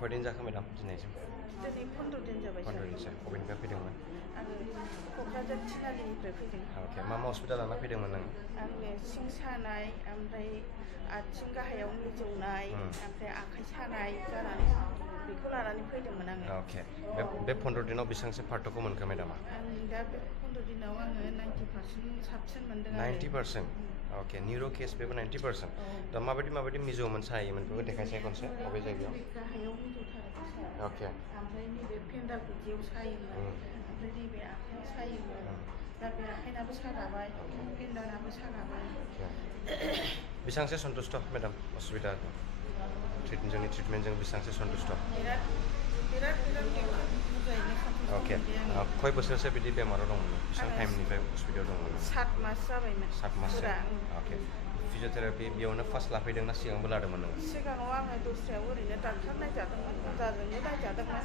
खयदिन जाखो मेडाम दिनैसिम? दिनै 15 दिन जाबाय 15 दिनसो। बबेनिफ्राय फैदोंमोन? आङो क'क्राझार थिनालिनिफ्राय फैदों। अके मा हस्पिटाल लाना फैदोंमोन नों? आङो सिं सानाय ओमफ्राय आथिं गाहायाव मिजौनाय ओमफ्राय आखाइ सानाय जानानै बेखौ लानानै फैदोंमोन आङो। अके बे 15 दिनाव बेसेबांसो पार्टखौ मोनखो मेडामा? आं दा बे 15 दिनाव आङो 90% साबसिन मोनदों आरो। 90%? अके निउर' केस बेबो 90%? दा माबायदि मिजौमोन सायोमोन बेखौ देखायसाय खनसे बबे जायगायाव? गाहायाव मिजौथाराखै सार। अके ओमफ्राय नैबे फेन्दार गुदियाव सायोमोन ओमफ्राय नैबे आखाइयाव सायोमोन दा बे आखाइनाबो सागाबाय फेन्दाराबो सागाबाय। बेसेबांसो सन्तुष्ट मेडाम असुबिदा जोंनि ट्रिटमेन्टजों बेसेबांसो सन्तुष्ट? बिराद बुरजायैनो सन्तुष्ट अके मोनबाय आङो। खय बोसोरसो बिदि बेमाराव दंमोन? बेसेबां टाइमनिफ्राय हस्पिटालाव दंमोन? 7 मास जाबायमोन। 7 माससो। अके फिजिअथेरापि बेयावनो फार्स्ट लाफैदोंना सिगांबो लादोंमोन नोङो? सिगाङाव आङो दस्रायाव ओरैनो डाक्टार नायजादोंमोन अजाजोंनो नायजादोंमोन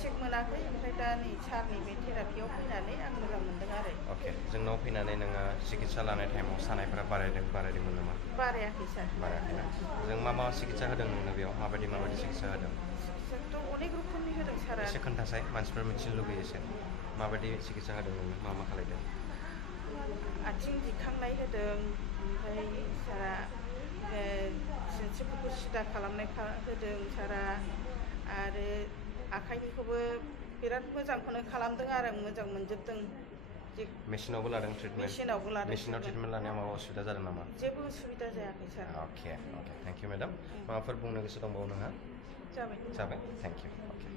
थिग मोनाखै ओमफ्राय दा नै सारनि बे थेरापियाव फैनानै आं मोजां मोनदों आरो। अके जोंनाव फैनानै नोङो सिकित्सा लानाय टाइमाव सानायफोरा बारायदोंमोन नामा? बारायाखै सार। बारायाखैना? जों मा सिकित्सा होदों नोंनो बेयाव माबायदि सिकित्सा होदों? सिकित्साथ' अनेक रोखोमनि होदों सारा। एसे खोन्थासाय मानसिफोर मिथिनो लुगैयो एसे माबायदि सिकित्सा होदों नोंनो मा खालायदों? आथिं दिखांनाय होदों ओमफ्राय सारा सिनस्रिफोरखौ सिदा खालामनाय होदों सारा आरो आखाइनिखौबो बिराद मोजांखौनो खालामदों आरो आं मोजां मोनजोबदों। मेसिनावबो लादों ट्रिटमेन्ट? मेसिनावबो लादों। मेसिनाव ट्रिटमेन्ट लानायाव माबा असुबिदा जादों नामा? जेबो उसुबिदा जायाखै सार। अके थेंक इउ मेडाम। माबाफोर बुंनो गोसो दंबावो नोंहा? जाबाय। Thank you. अके